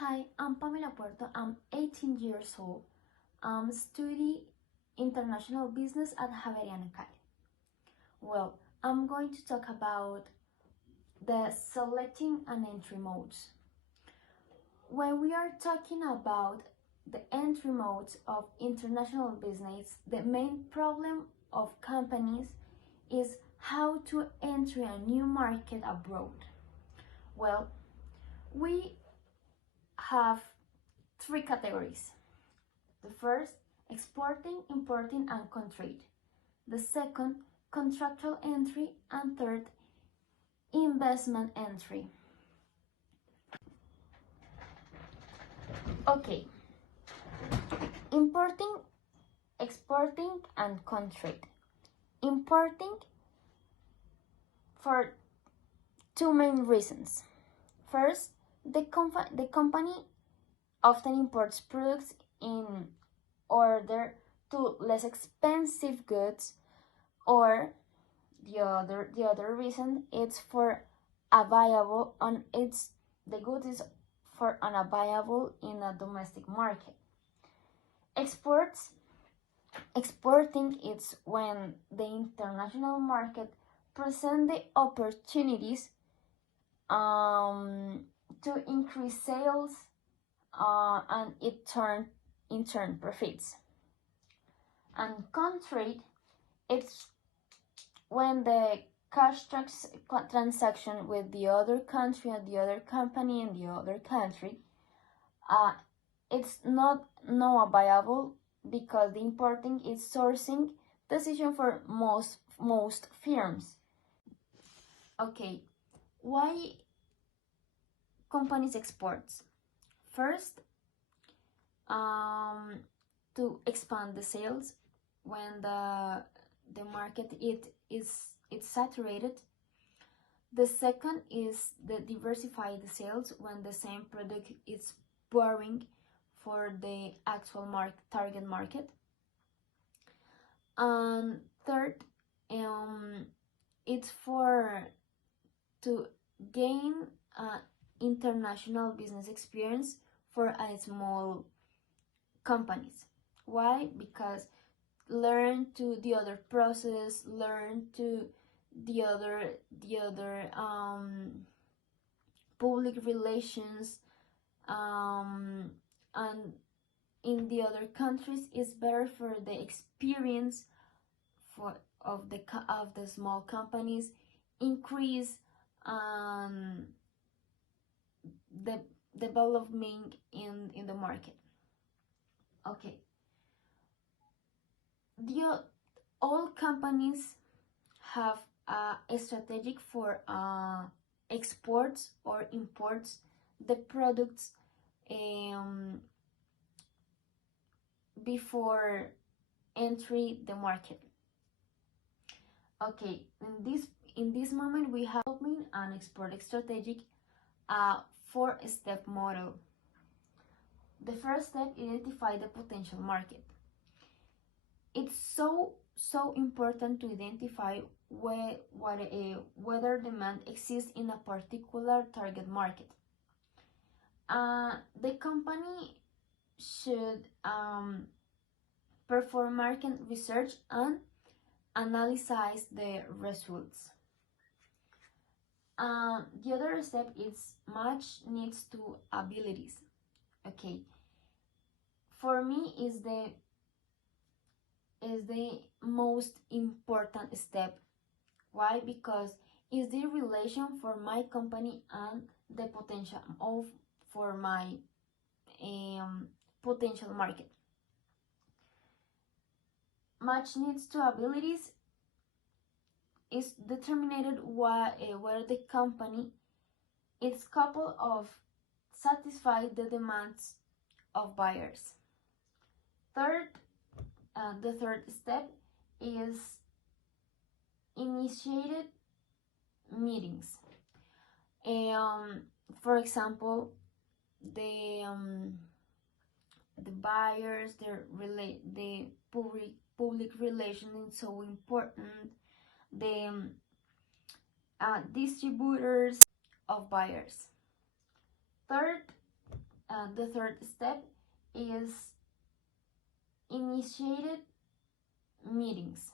Hi, I'm Pamela Puerto. I'm 18 years old. I'm studying international business at Javeriana Cali. Well, I'm going to talk about the selecting and entry modes. When we are talking about the entry modes of international business, the main problem of companies is how to enter a new market abroad. Well, we have three categories. The first, exporting, importing, and country. The second, contractual entry, and third, investment entry. Okay, importing, exporting, and country. Importing for two main reasons. First, the company often imports products in order to less expensive goods, or the other reason it's for available on it's the good is for unavailable in a domestic market. Exporting is when the international market present the opportunities to increase sales and in turn profits. And contrary, it's when the cash transaction with the other country and the other company in the other country, it's not viable because the importing is sourcing decision for most firms. Okay, why companies exports? First, to expand the sales when the market it's saturated. The second is the diversify the sales when the same product is boring for the actual target market. And third, it's for to gain international business experience for a small companies. Why? Because learn to the other process, learn to the other public relations, and in the other countries is better for the experience of the small companies, increase the development in the market. Okay, all companies have a strategic for exports or imports the products before entry the market. Okay, in this moment we have an export strategic 4-step model. The first step, identify the potential market. It's so important to identify whether demand exists in a particular target market. The company should perform market research and analyze the results. The other step is match needs to abilities. Okay, for me is the most important step. Why? Because it's the relation for my company and the potential for my potential market. Match needs to abilities is determined where the company is capable of satisfy the demands of buyers. The third step is initiated meetings. For example, the buyers, the public relation is so important. The distributors of buyers. Third, the third step is initiated meetings.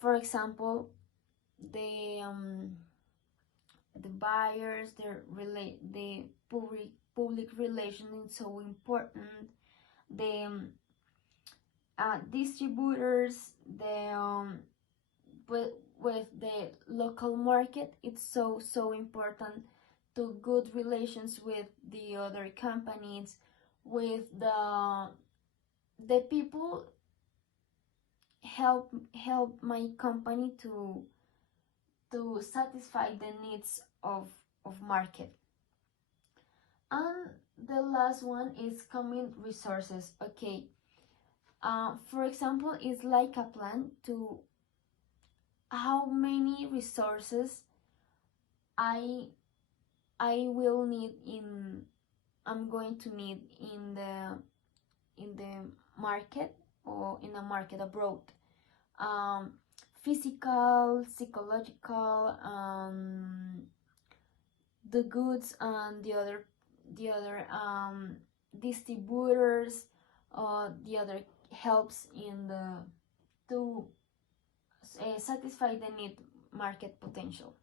For example, the buyers, the public relations is so important. The distributors, with the local market, it's so important to good relations with the other companies, with the people help my company to satisfy the needs of market. And the last one is common resources. Okay, for example, it's like a plan to how many resources I will need in I'm going to need in the market or in a market abroad. Physical, psychological, the goods and the other distributors, the other helps in the to satisfy the need market potential.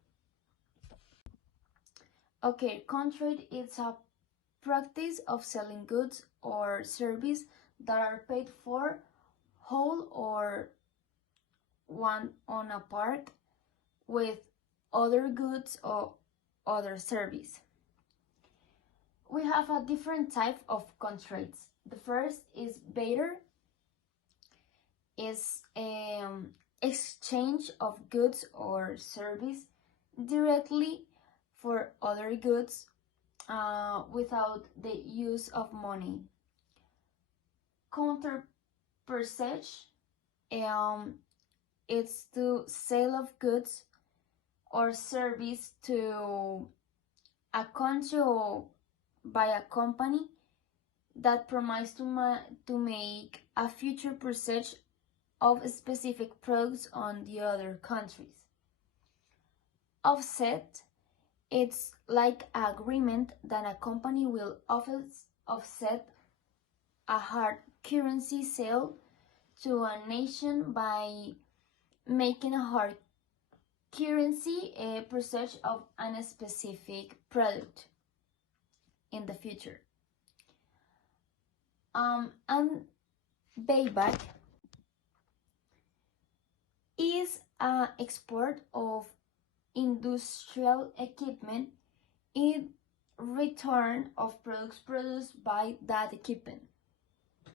Okay, contract is a practice of selling goods or service that are paid for whole or one on a part with other goods or other service. We have a different type of contracts. The first is barter, is exchange of goods or service directly for other goods without the use of money. Counter purchase, it's to sale of goods or service to a country or by a company that promises to make a future purchase of specific products on the other countries. Offset, it's like an agreement that a company will offset a hard currency sale to a nation by making a hard currency a purchase of a specific product in the future. And buyback is an export of industrial equipment in return of products produced by that equipment.